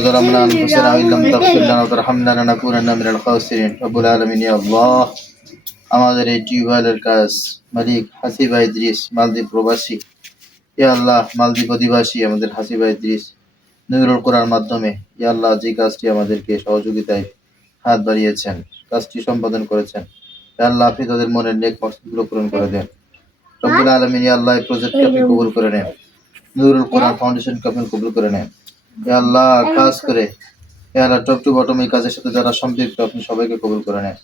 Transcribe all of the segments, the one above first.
ظلمنا أنفسنا وإن لم تغفر لنا وترحمنا لنكونن من الخاسرين رب العالمين يا الله আমাদের এই টিউবওয়েলের কাজ মালিক হাসিবা ইদ্রিস মালদ্বীপ প্রবাসী ইয়া আল্লাহ মালদ্বীপ অধিবাসী আমাদের হাসিবা ইদ্রিস নুরুল কোরআন মাধ্যমে ইয়া আল্লাহ যে কাজটি আমাদেরকে সহযোগিতায় হাত বাড়িয়েছেন কাজটি সম্পাদন করেছেন ইয়া আল্লাহ আপনি তাদের মনের নেক মকসদগুলো পূরণ করে দেন রব্বুল আলামিন ইয়া আল্লাহ এই প্রজেক্টকে আপনি কবুল করে নেন নুরুল কোরআন ফাউন্ডেশনকে আপনি কবুল করে নেন ইয়া আল্লাহ খাস করে ইয়া আল্লাহ টপ টু বটম এই কাজের সাথে যারা সম্পৃক্ত আপনি সবাইকে কবুল করে নেন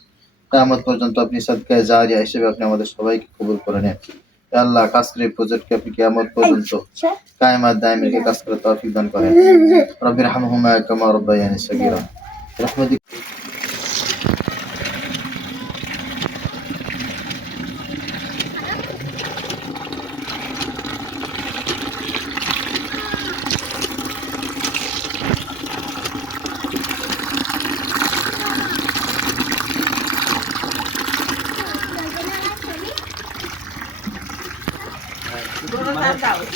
কিয়ামত পর্যন্ত আপনি সাদকায়ে জারিয়া হিসেবে আপনি আমাদের সবাইকে কবুল করে নেন ইয়া আল্লাহ খাস করে এই প্রজেক্টকে আপনি কিয়ামত পর্যন্ত কায়েমাত দায়েমের কাজ করে তৌফিক দান করেন রব্বির হামহুমা কামা রাব্বায়ানি সগীরা রাহমাতিক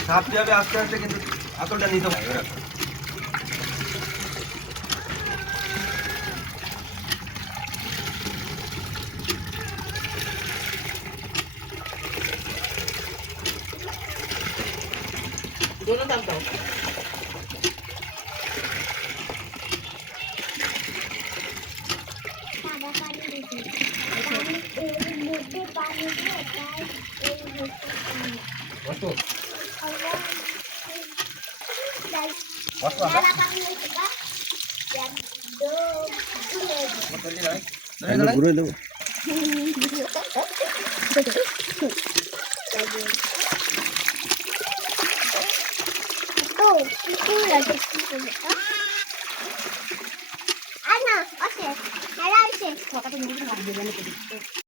সাপ যাবে আস্তে আস্তে কিন্তু আতলটা নিতে হবে दोनों तरफ दाओ Ana, oke, ada sih. Kok kata mungkin nggak bisa nih.